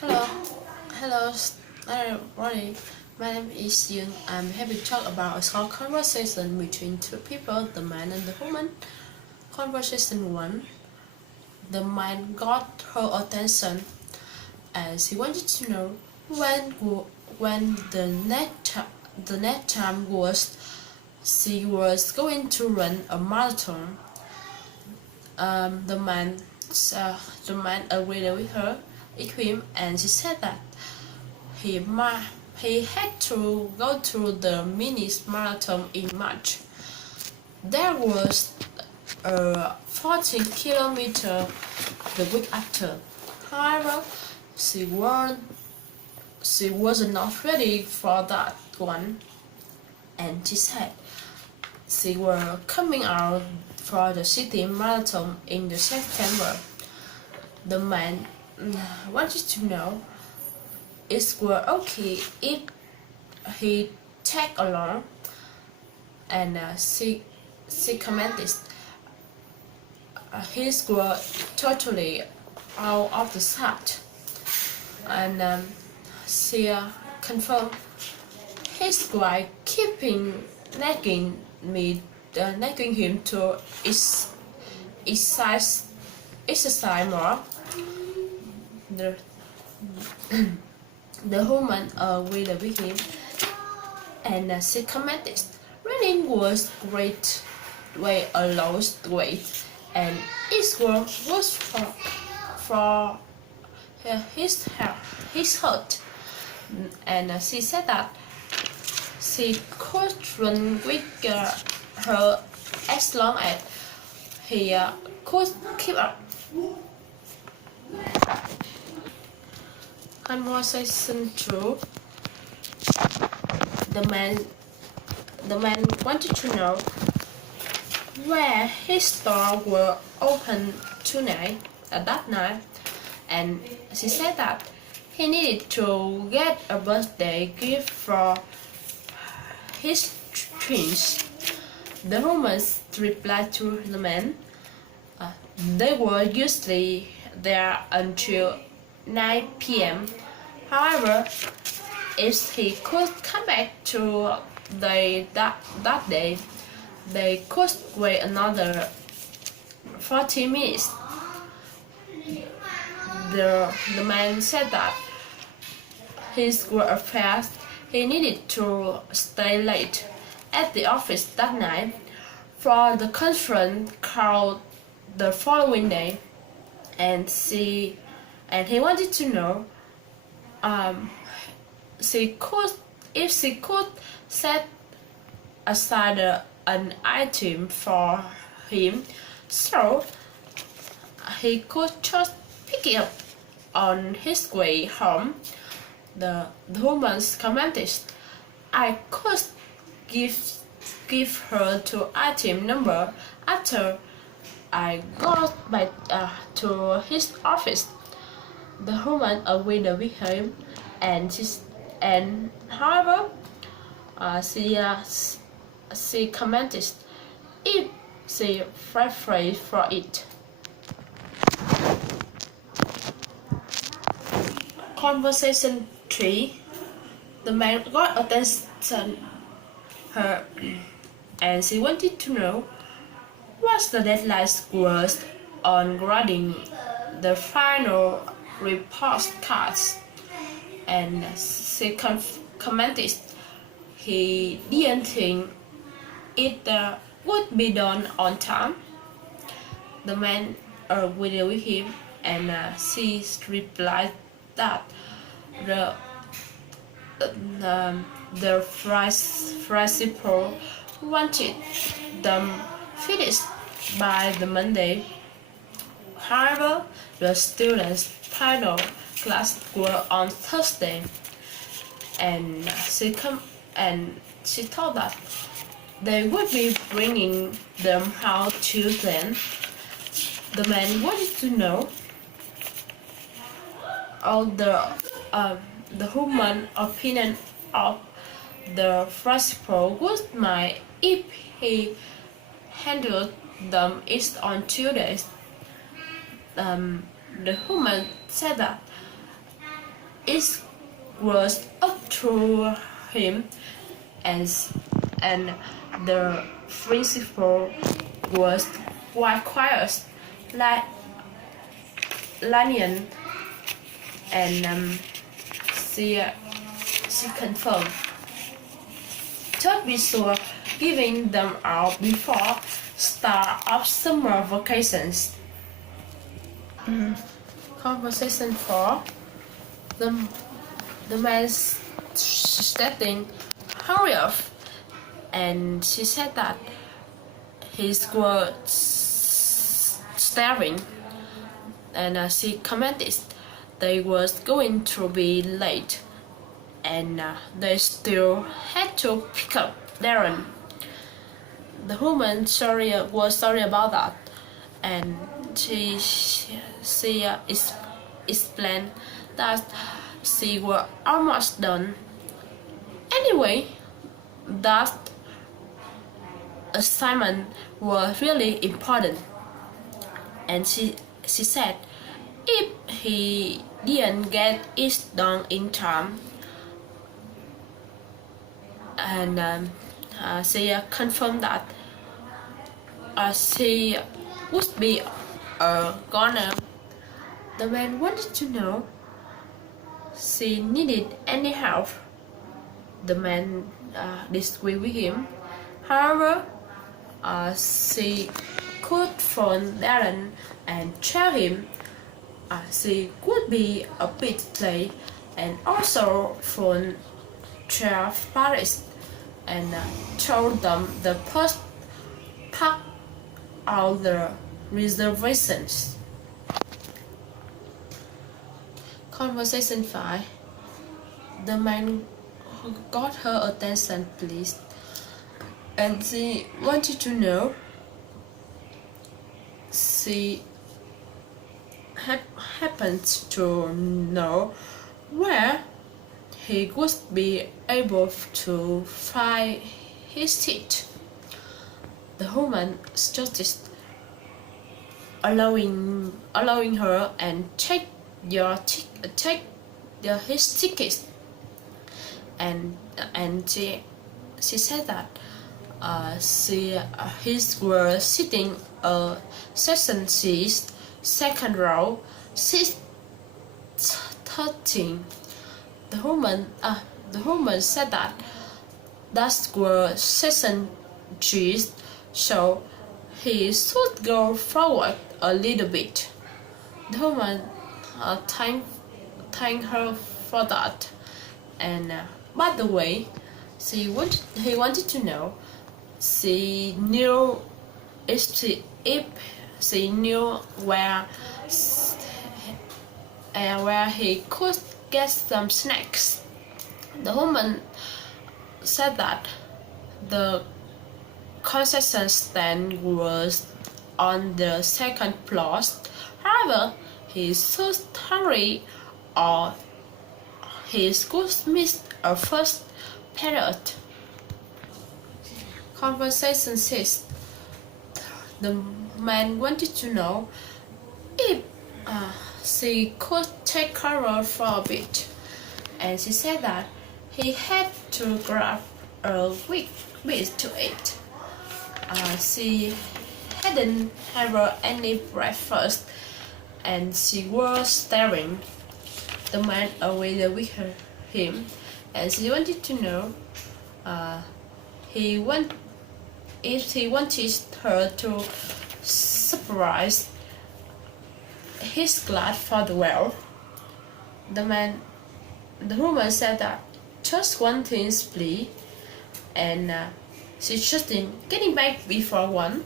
Hello, hello, everybody. My name is Yun. I'm happy to talk about a short conversation between two people, the man and the woman. Conversation 1. The man got her attention as he wanted to know when the next time was she was going to run a marathon. The man agreed with her, with him, and she said that he had to go through the mini marathon in March. There was a 40 kilometer the week after. However, she was not ready for that one, and she said she were coming out for the city marathon in the September. The man wanted to know it were okay if he tag along, and she commented his were totally out of the sight, and she confirmed his wife keeping nagging him to exercise more. The the woman agreed with him, and she commented, running was great way a lost weight, and it was for his health. And she said that she could run with her as long as he could keep up. Conversation 2. The man wanted to know where his store were open tonight that night, and she said that he needed to get a birthday gift for his twins. The woman replied to the man, they were usually there until 9 p.m. However, if he could come back to that day, they could wait another 40 minutes. The man said that his work affairs, he needed to stay late at the office that night for the conference called the following day, and he wanted to know if she could set aside an item for him so he could just pick it up on his way home. The woman commented, I could give her to item number after I got back to his office. The woman agreed with him, and however, she commented if she preferred for it. Conversation 3. The man got attention her, and she wanted to know what the deadline was on grading the final report cards, and she commented he didn't think it would be done on time. The man agreed with him, and she replied that the principal wanted them finished by the Monday. However, the students' final class were on Thursday, and she thought that they would be bringing them out Tuesday. The man wanted to know all the human opinion of the principal would mind if he handled them each on 2 days. The woman said that it was up to him, and the principal was quite quiet, like lenient, and she confirmed. Third, we saw giving them out before start of summer vacations. Conversation 4. The man stating, hurry up, and she said that his was staring, and she commented they was going to be late, and they still had to pick up Darren. The woman was sorry about that, and she explained that she was almost done. Anyway, that assignment was really important, and she said if he didn't get it done in time, and she confirmed that she would be a goner. The man wanted to know she needed any help. The man disagreed with him. However, she could phone Darren and tell him she could be a bit late, and also phone Sheriff Paris and told them the post packed all the reservations. Conversation 5. The man got her attention, please, and she wanted to know. She happens to know where he would be able to find his teeth. The woman suggested allowing her and take his ticket, and she said that his were sitting a section 6, second row, 613. The woman said that were section 3, so he should go forward a little bit. The woman thanked her for that, and by the way, he wanted to know she knew if she knew where he could get some snacks. The woman said that the concession stand was on the second floor. However, he should hurry or he could miss a first period. Conversation 6. The man wanted to know if she could take Carol for a bit, and she said that he had to grab a quick bit to eat. She hadn't had any breakfast, and she was staring the man away with him, and she wanted to know if he wanted her to surprise his glad farewell. The woman said that just one thing, please, and she suggested getting back before 1,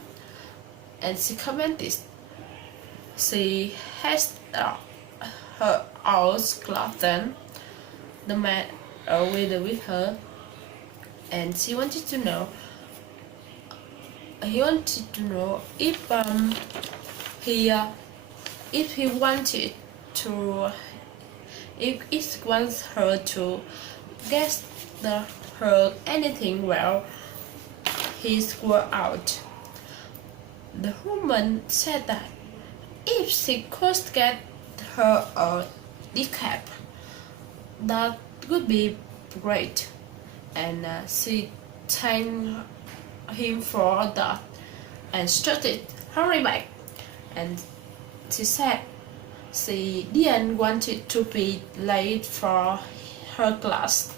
and she commented she has her eyes closed. Then the man with her, and she wanted to know. He wanted to know if he wanted to if it wants her to get her anything while he's were out. The woman said that if she could get her a decaf, that would be great. And she thanked him for that and started hurry back. And she said she didn't want it to be late for her class.